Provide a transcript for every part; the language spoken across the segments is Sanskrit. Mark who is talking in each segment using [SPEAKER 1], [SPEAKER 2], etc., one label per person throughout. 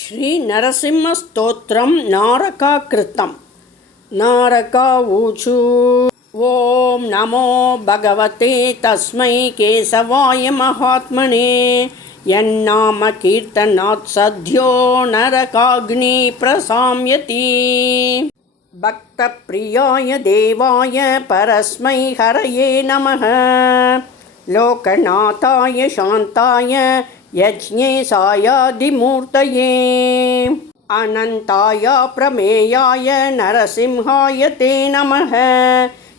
[SPEAKER 1] ஸ்ரீ நரசிம்ம ஸ்தோத்திரம் நாரகா கிருத்தம் நாரகா ஊச்சு ஓம் நமோ பகவதே தஸ்மை கேசவாய மகாத்மனே. என்னாம கீர்த்தனாத் சத்யோ நரகாக்னி பிரசாம்யதி. பக்த பிரியாய தேவாய பரஸ்மை ஹரையே நம லோகநாதாய சாந்தாய शान्ताय यज्ञेशायादिमूर्तये। अनन्ताय प्रमेयाय नरसिंहाय ते नमः।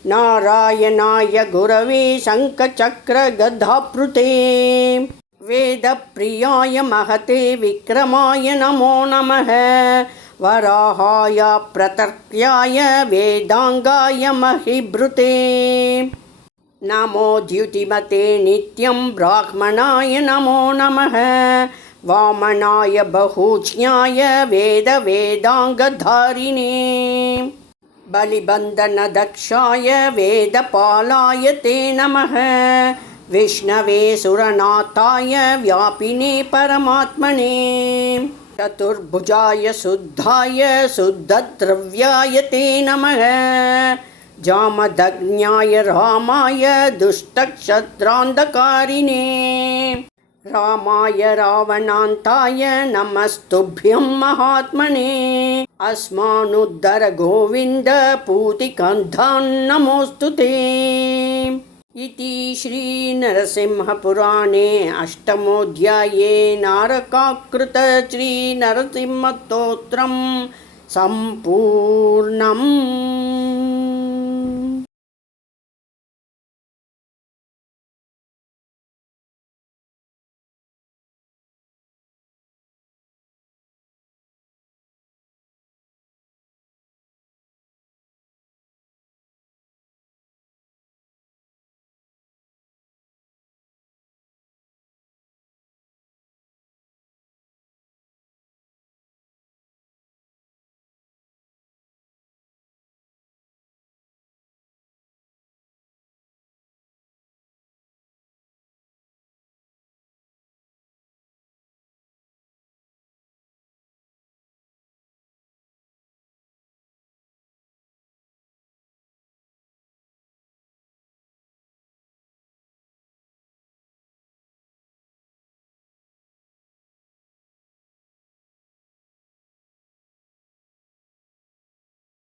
[SPEAKER 1] नारायणाय गुरवे शङ्खचक्रगधापृते वेदप्रियाय महते विक्रमाय नमो नमः। वराहाय प्रतर्क्याय वेदाङ्गाय महिभृते नमो द्युतिमते नित्यं ब्राह्मणाय नमो नमः। वामनाय बहुज्ञाय वेदवेदाङ्गधारिणे। बलिबन्धनदक्षाय वेदपालाय ते नमः। विष्णवे सुरनाथाय व्यापिने परमात्मने। चतुर्भुजाय शुद्धाय शुद्धद्रव्याय ते नमः जामदग्न्याय रामाय दुष्टक्षत्रान्धकारिणे। रामाय रावणान्ताय नमस्तुभ्यं महात्मने। अस्मानुद्धर गोविन्द पूतिकन्धान् नमोऽस्तु ते। इति श्रीनरसिंहपुराणे अष्टमोऽध्याये नारकाकृत श्रीनरसिंहस्तोत्रं सम्पूर्णम्